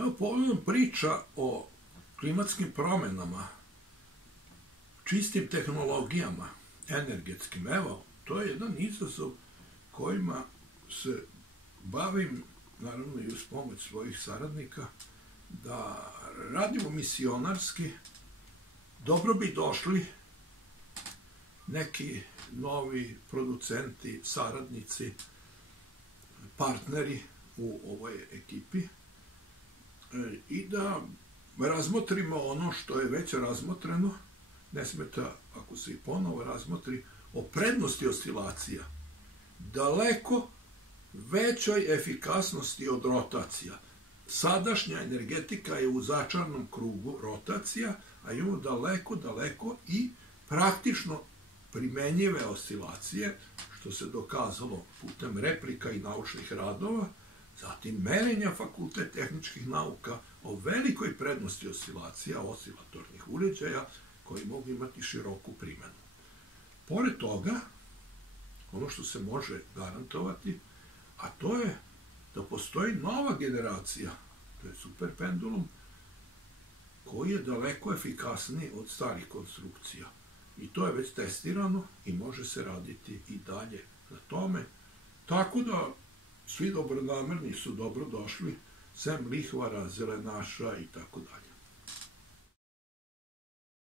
Evo, povodom priča o klimatskim promjenama, čistim tehnologijama, energetskim, evo, to je jedan izazov kojima se bavim, naravno i uz pomoć svojih saradnika, da radimo misionarski. Dobro bi došli neki novi producenti, saradnici, partneri u ovoj ekipi i da razmotrimo ono što je već razmotreno, ne smeta ako se i ponovo razmotri, o prednosti oscilacija, daleko većoj efikasnosti od rotacija. Sadašnja energetika je u začarnom krugu rotacija, a imamo daleko i praktično primenjive oscilacije, što se dokazalo putem replika i naučnih radova, zatim merenja Fakultet tehničkih nauka o velikoj prednosti oscilacija, oscilatornih uređaja, koji mogu imati široku primjenu. Pored toga, ono što se može garantovati, a to je da postoji nova generacija, to je superpendulum, koji je daleko efikasniji od starih konstrukcija. I to je već testirano i može se raditi i dalje na tome. Tako da svi dobronamerni su dobro došli, sem lihvara, zelenaša i tako dalje.